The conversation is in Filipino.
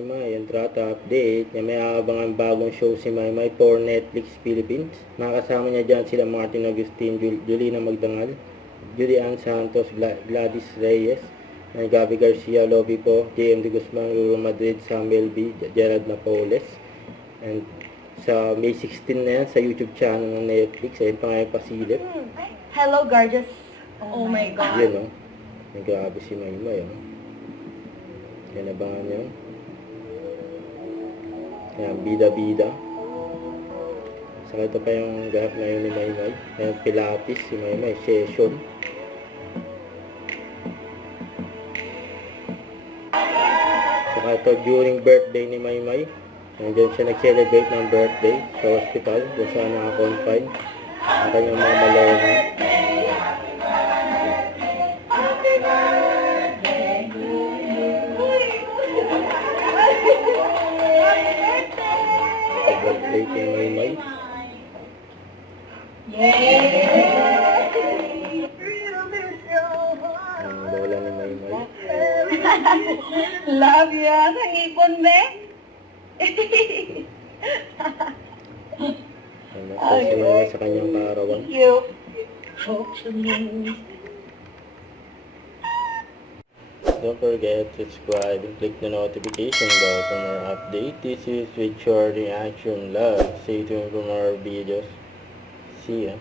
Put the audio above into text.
Maymay, yung trata update niya, may aabangan bagong show si Maymay for Netflix Philippines. Nakasama niya dyan sila Martin Agustin, Julina Magdangal, Julian Santos, Gladys Reyes, Gabi Garcia, Lobby Po, JM De Guzman, Ruro Madrid, Samuel B, Gerald Napoles. And sa May 16 na yan, sa YouTube channel ng Netflix, ayun pa nga yung pasilip. Hello, gorgeous. Oh my God. Yun, no? Ay, grabe si Maymay, oh. Yan, abangan nyo. Yan, bida-bida. Saka ito pa yung ganap ngayon ni Maymay. Yan, Pilates, si Maymay, session. Saka ito, during birthday ni Maymay. Nandiyan siya nag-celebrate ng birthday sa hospital, kung saan naka-confine ang kanyang mga malona. Birthday kay Maymay. Ang lola ni Maymay. Love you. Ang ipon, be. Ano, kasi sa kanyang kaarawan. Thank you. Don't forget to subscribe and click the notification bell for more updates. This is with your reaction love. Stay tuned for more videos. See ya.